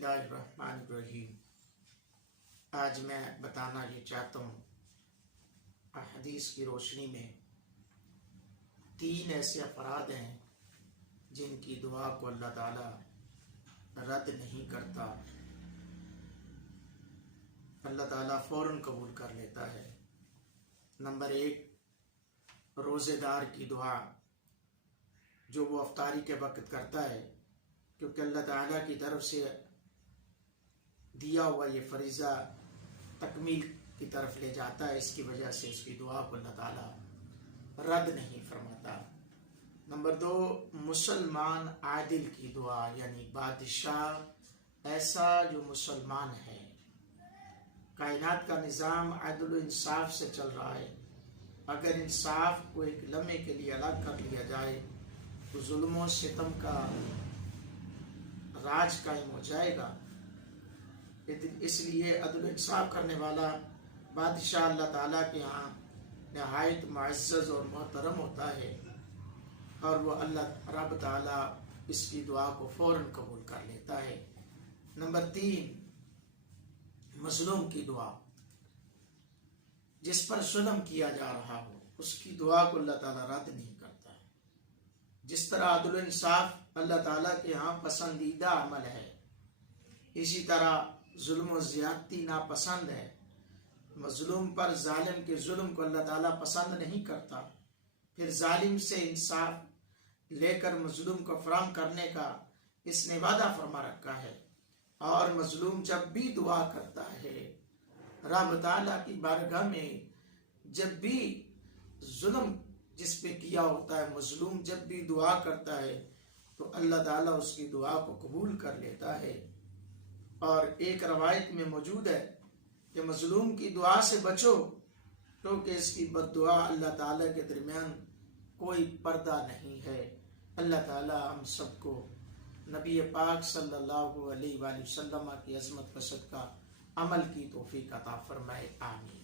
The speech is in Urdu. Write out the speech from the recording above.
اللہ الرحمن الرحیم۔ آج میں بتانا یہ چاہتا ہوں احادیث کی روشنی میں 3 ایسے افراد ہیں جن کی دعا کو اللہ تعالیٰ رد نہیں کرتا، اللہ تعالیٰ فوراً قبول کر لیتا ہے۔ نمبر 1، روزے دار کی دعا جو وہ افطاری کے وقت کرتا ہے، کیونکہ اللہ تعالیٰ کی طرف سے دیا ہوا یہ فریضہ تکمیل کی طرف لے جاتا ہے، اس کی وجہ سے اس کی دعا کو اللہ تعالیٰ رد نہیں فرماتا۔ نمبر 2، مسلمان عادل کی دعا، یعنی بادشاہ ایسا جو مسلمان ہے، کائنات کا نظام عدل و انصاف سے چل رہا ہے، اگر انصاف کو ایک لمحے کے لیے الگ کر لیا جائے تو ظلم و ستم کا راج قائم ہو جائے گا۔ اس لیے عدل و انصاف کرنے والا بادشاہ اللہ تعالیٰ کے ہاں نہایت معزز اور محترم ہوتا ہے، اور وہ اللہ رب تعالیٰ اس کی دعا کو فوراً قبول کر لیتا ہے۔ نمبر 3، مظلوم کی دعا، جس پر ظلم کیا جا رہا ہو اس کی دعا کو اللہ تعالیٰ رد نہیں کرتا۔ جس طرح عدل و انصاف اللہ تعالیٰ کے ہاں پسندیدہ عمل ہے، اسی طرح ظلم و زیادتی ناپسند ہے۔ مظلوم پر ظالم کے ظلم کو اللہ تعالیٰ پسند نہیں کرتا، پھر ظالم سے انصاف لے کر مظلوم کو فراہم کرنے کا اس نے وعدہ فرما رکھا ہے، اور مظلوم جب بھی دعا کرتا ہے رب تعالیٰ کی بارگاہ میں، جب بھی ظلم جس پہ کیا ہوتا ہے، مظلوم جب بھی دعا کرتا ہے تو اللہ تعالیٰ اس کی دعا کو قبول کر لیتا ہے۔ اور ایک روایت میں موجود ہے کہ مظلوم کی دعا سے بچو، کیونکہ اس کی بد دعا اللہ تعالیٰ کے درمیان کوئی پردہ نہیں ہے۔ اللہ تعالیٰ ہم سب کو نبی پاک صلی اللہ علیہ وآلہ وسلم کی عظمت پر صدقہ عمل کی توفیق عطا فرمائے، آمین۔